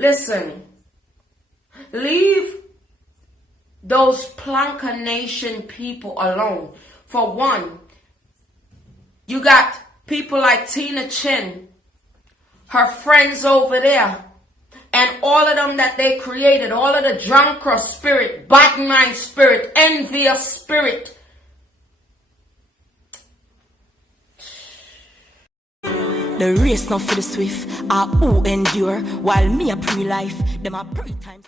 Listen, leave those Plankas Nation people alone. For one, you got people like Tina Chin, her friends over there, and all of them that they created, all of the drunkard spirit, bad mind spirit, envious spirit. The race not for the swift, are who endure, while me a pre-life, them a pre-time.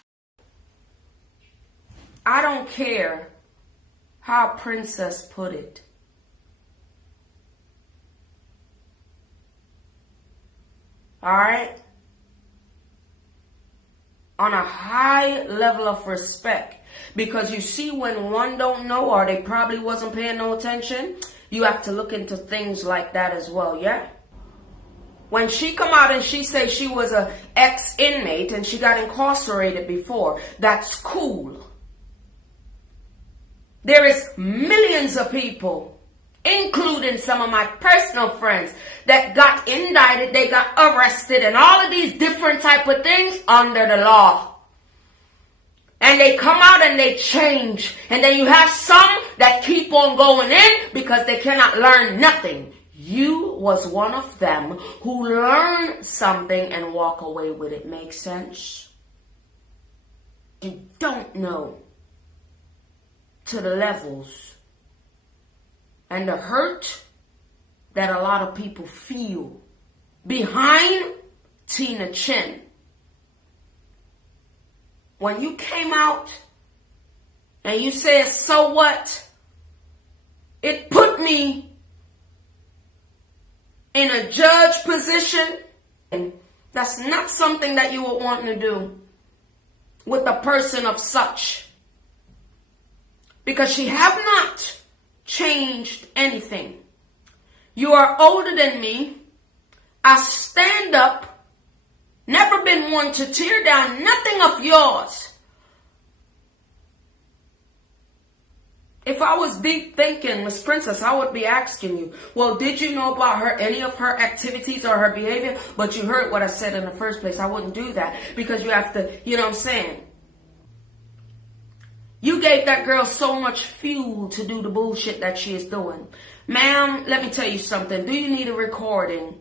I don't care how Princess put it. Alright? On a high level of respect. Because you see, when one don't know, or they probably wasn't paying no attention, you have to look into things like that as well, yeah? When she come out and she say she was a ex-inmate and she got incarcerated before, that's cool. There is millions of people, including some of my personal friends, that got indicted, they got arrested, and all of these different type of things under the law. And they come out and they change. And then you have some that keep on going in because they cannot learn nothing. You was one of them who learned something and walk away with it. Make sense? You don't know to the levels and the hurt that a lot of people feel behind Tina Chin. When you came out and you said, so what? It put me in a judge position, and that's not something that you would want to do with a person of such. Because she have not changed anything. You are older than me. I stand up. Never been one to tear down nothing of yours. If I was deep thinking, Miss Princess, I would be asking you, well, did you know about her, any of her activities or her behavior? But you heard what I said in the first place. I wouldn't do that because you have to, you know what I'm saying? You gave that girl so much fuel to do the bullshit that she is doing. Ma'am, let me tell you something. Do you need a recording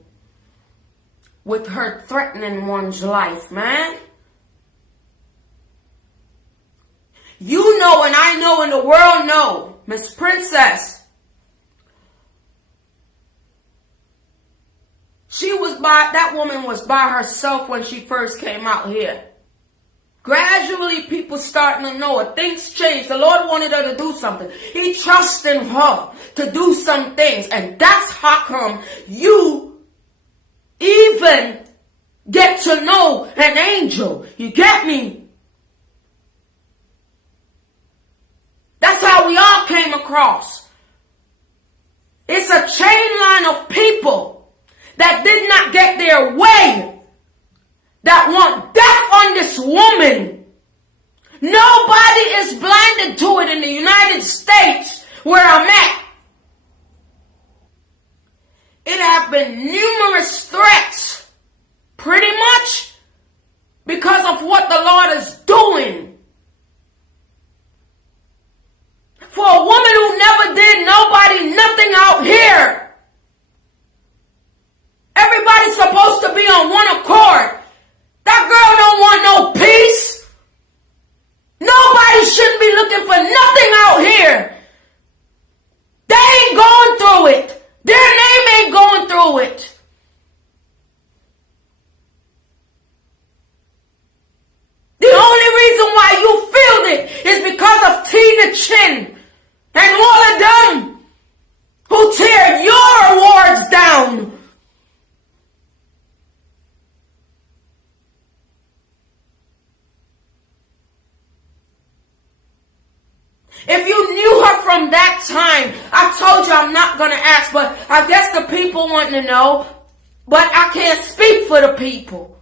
with her threatening one's life, man? You know and I know and the world know, Miss Princess. That woman was by herself when she first came out here. Gradually, people starting to know it. Things changed. The Lord wanted her to do something. He trusted her to do some things. And that's how come you even get to know an angel. You get me? That's how we all came across. It's a chain line of people that did not get their way, that want death on this woman. Nobody is blinded to it in the United States where I'm at. It have been numerous threats, pretty much because of what the Lord is doing. For a woman who never did nobody nothing out here. Everybody's supposed to be on one accord. That girl don't want no peace. Nobody shouldn't be looking for nothing out here. They ain't going through it. Their name ain't going through it. The only reason why you feel it is because of Tina Chin and all of them who tear your awards down. If you knew her from that time, I told you I'm not going to ask, but I guess the people want to know, but I can't speak for the people.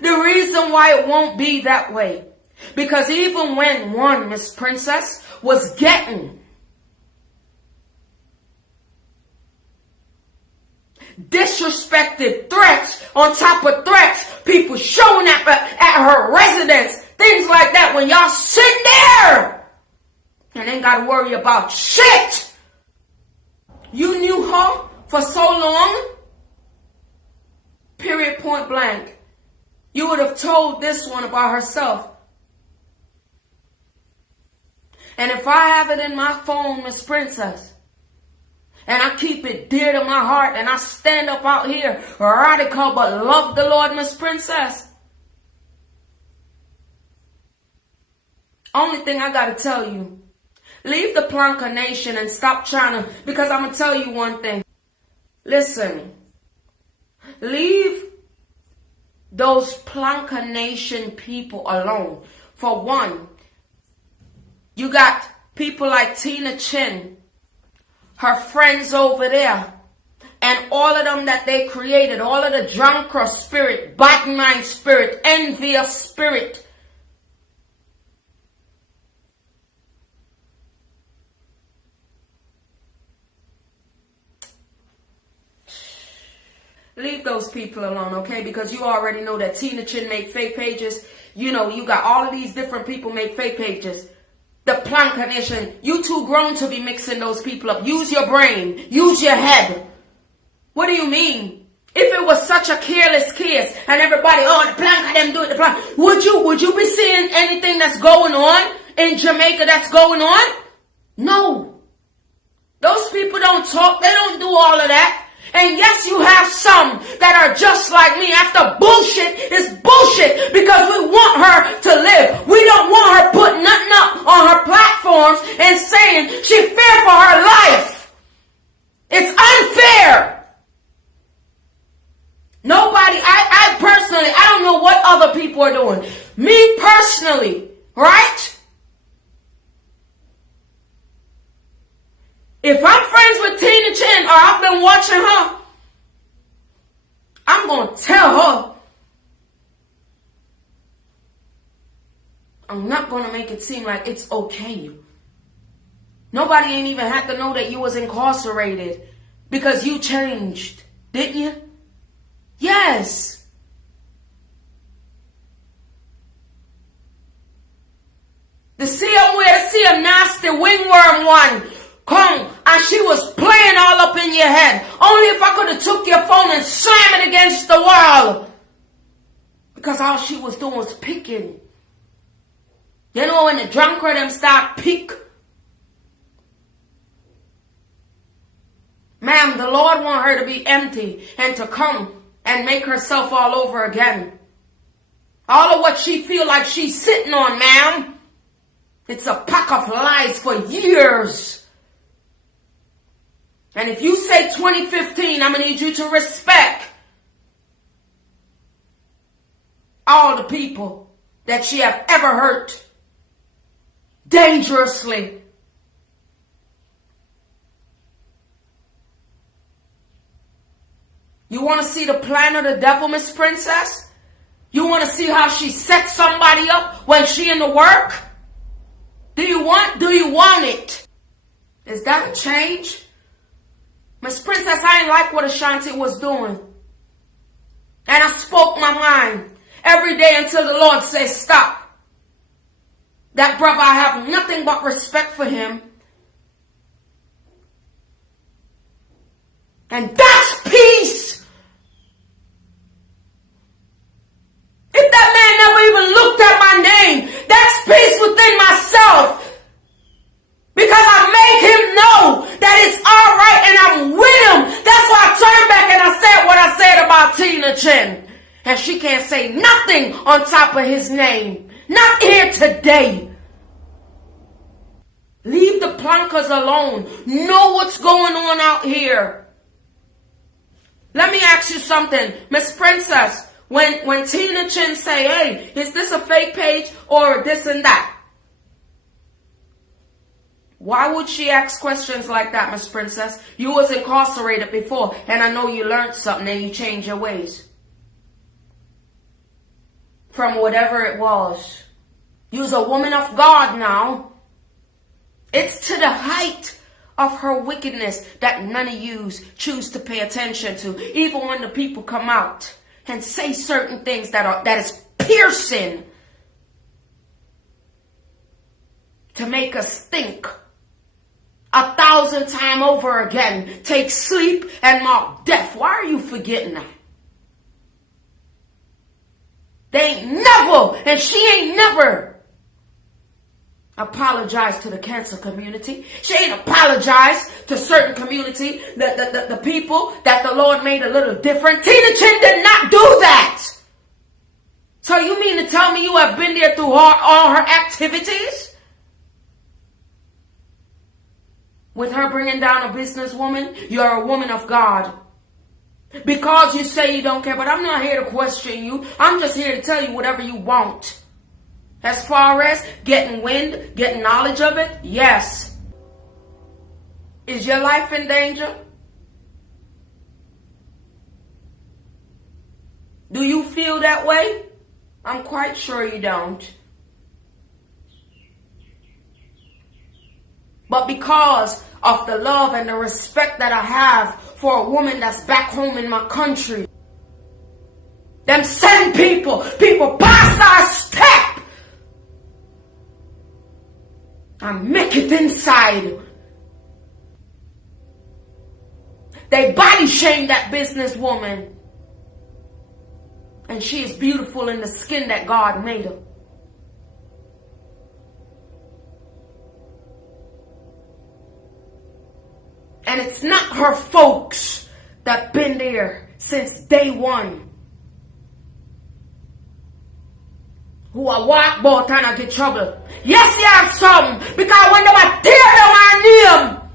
The reason why it won't be that way, because even when one Miss Princess was getting disrespected, threats on top of threats, people showing up at her residence, things like that. When y'all sit there and ain't got to worry about shit. You knew her for so long, period, point blank. You would have told this one about herself. And if I have it in my phone, Miss Princess, and I keep it dear to my heart, and I stand up out here, radical but love the Lord, Miss Princess, only thing I got to tell you, leave the Plankas Nation and stop trying to, because I'm going to tell you one thing. Listen, leave those Plankas Nation people alone. For one, you got people like Tina Chin, her friends over there, and all of them that they created, all of the drunkard spirit, bad mind spirit, envious spirit. Leave those people alone, okay? Because you already know that Tina Chin make fake pages. You know, you got all of these different people make fake pages. The Plankas Nation, you too grown to be mixing those people up. Use your brain. Use your head. What do you mean? If it was such a careless case and everybody, oh, the Plankas, them do it, the Plankas, would you be seeing anything that's going on in Jamaica that's going on? No. Those people don't talk. They don't do all of that. And yes, you have some that are just like me. After bullshit is bullshit because we want her to live. We don't want her putting nothing up on her platforms and saying she fear for her life. It's unfair. Nobody, I personally, I don't know what other people are doing. Me personally, right? If I'm friends with Tina Chin or I've been watching her, I'm going to tell her. I'm not going to make it seem like it's okay. Nobody ain't even had to know that you was incarcerated because you changed, didn't you? Yes. To see a nasty wingworm one come, and she was playing all up in your head. Only if I could have took your phone and slammed it against the wall. Because all she was doing was picking. You know when the drunkard them start pick. Ma'am, the Lord want her to be empty and to come and make herself all over again. All of what she feel like she's sitting on, ma'am, it's a pack of lies for years. And if you say 2015, I'm going to need you to respect all the people that she have ever hurt dangerously. You want to see the plan of the devil, Miss Princess? You want to see how she sets somebody up when she in the work? Do you want it? Is that a change? Miss Princess, I ain't like what Ashanti was doing. And I spoke my mind every day until the Lord says stop. That brother, I have nothing but respect for him. And that's peace. If that man never even looked at my name, that's peace within myself. Because I make him know that it's all right and I'm with him. That's why I turned back and I said what I said about Tina Chin. And she can't say nothing on top of his name. Not here today. Leave the Plankas alone. Know what's going on out here. Let me ask you something. Miss Princess, when Tina Chin say, hey, is this a fake page or this and that? Why would she ask questions like that, Miss Princess? You was incarcerated before, and I know you learned something and you changed your ways. From whatever it was. You's a woman of God now. It's to the height of her wickedness that none of yous choose to pay attention to. Even when the people come out and say certain things that is piercing to make us think 1,000 times over again, take sleep and mark death. Why are you forgetting that? They ain't never, and she ain't never apologized to the cancer community. She ain't apologized to certain community, the people that the Lord made a little different. Tina Chin did not do that. So you mean to tell me you have been there through all her activities? With her bringing down a businesswoman, you're a woman of God. Because you say you don't care, but I'm not here to question you. I'm just here to tell you whatever you want. As far as getting wind, getting knowledge of it, yes. Is your life in danger? Do you feel that way? I'm quite sure you don't. But because of the love and the respect that I have for a woman that's back home in my country, them send people pass our step. I make it inside. They body shame that businesswoman. And she is beautiful in the skin that God made her. And it's not her folks that been there since day one, who are white boy trying to get trouble. Yes, you have some, because when they tear down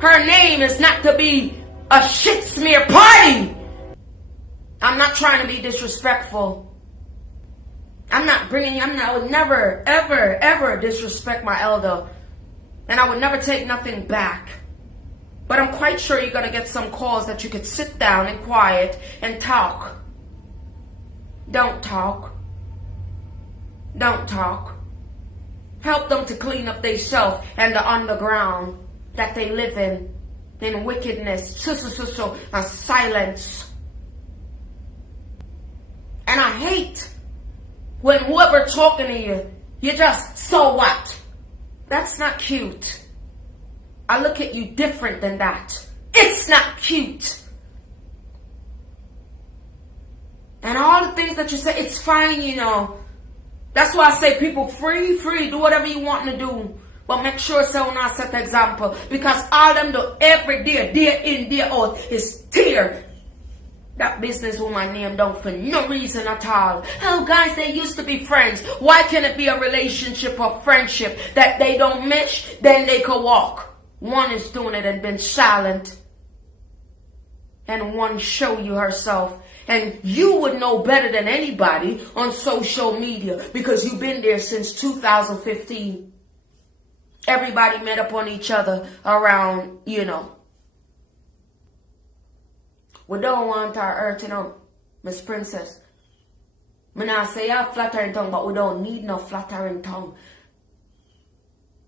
her name is not to be a shit smear party. I'm not trying to be disrespectful. I would never, ever, ever disrespect my elder. And I would never take nothing back. But I'm quite sure you're going to get some calls that you could sit down and quiet and talk. Don't talk. Don't talk. Help them to clean up themselves and the underground that they live in wickedness, and silence. And I hate when whoever talking to you, you just, so what? That's not cute. I look at you different than that. It's not cute. And all the things that you say, it's fine, you know. That's why I say people free, do whatever you want to do. But make sure someone else set the example. Because all them do every day in, day out, is tear that businesswoman name down for no reason at all. Oh, guys, they used to be friends. Why can't it be a relationship or friendship that they don't mesh, then they can walk? One is doing it and been silent. And one show you herself. And you would know better than anybody on social media because you've been there since 2015. Everybody met up on each other around, you know. We don't want our hurting up, Miss Princess. Me not say you have flattering tongue, but we don't need no flattering tongue.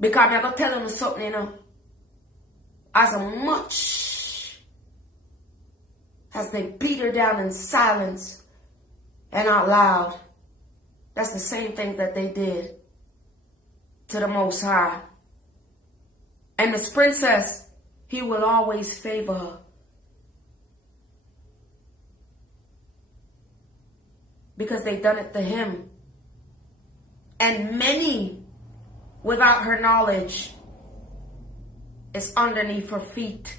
Because I'm going to tell you something, you know. As much as they beat her down in silence and out loud, that's the same thing that they did to the Most High. And Miss Princess, he will always favor her. Because they done it to him. And many, without her knowledge, is underneath her feet.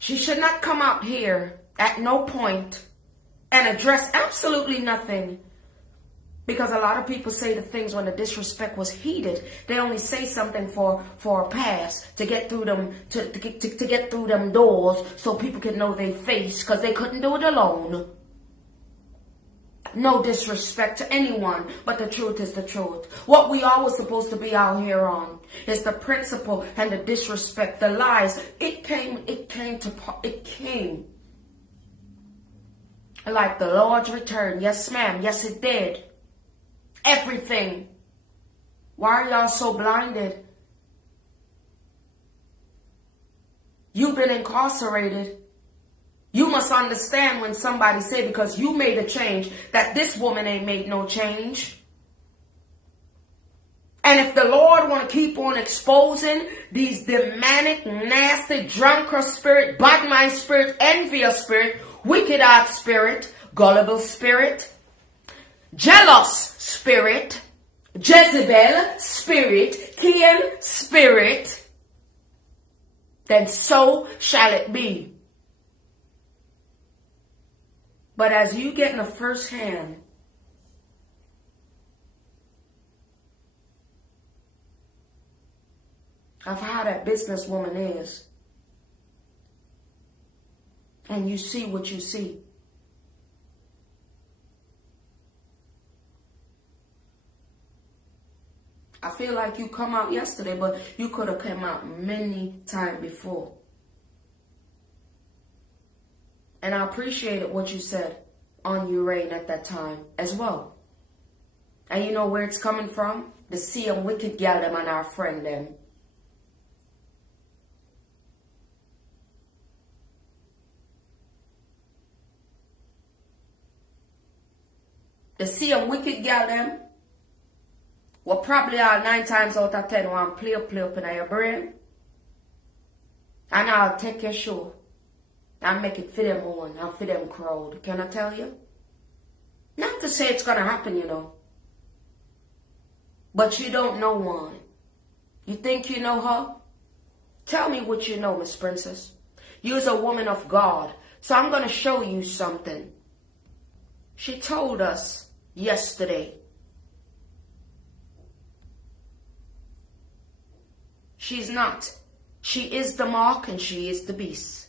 She should not come out here at no point and address absolutely nothing. Because a lot of people say the things when the disrespect was heated. They only say something for a pass to get through them to get through them doors so people can know their face because they couldn't do it alone. No disrespect to anyone, but the truth is the truth. What we all were supposed to be out here on is the principle and the disrespect, the lies. It came like the Lord's return. Yes, ma'am. Yes, it did. Everything. Why are y'all so blinded? You've been incarcerated. You must understand when somebody say because you made a change that this woman ain't made no change. And if the Lord want to keep on exposing these demonic, nasty, drunkard spirit, bad mind spirit, envious spirit, wicked-eyed spirit, gullible spirit, jealous spirit, Jezebel spirit, Cain spirit, then so shall it be. But as you get in the first hand of how that businesswoman is, and you see what you see, I feel like you come out yesterday, but you could have come out many times before. And I appreciated what you said on your reign at that time as well. And you know where it's coming from? The same wicked gal them and our friend them. The same wicked gal them will probably all 9 times out of 10 want play up in your brain. And I'll take your show and make it for them own and for them crowd. Can I tell you? Not to say it's going to happen, you know. But you don't know one. You think you know her? Tell me what you know, Miss Princess. You're a woman of God. So I'm going to show you something. She told us yesterday. She's not. She is the mark and she is the beast.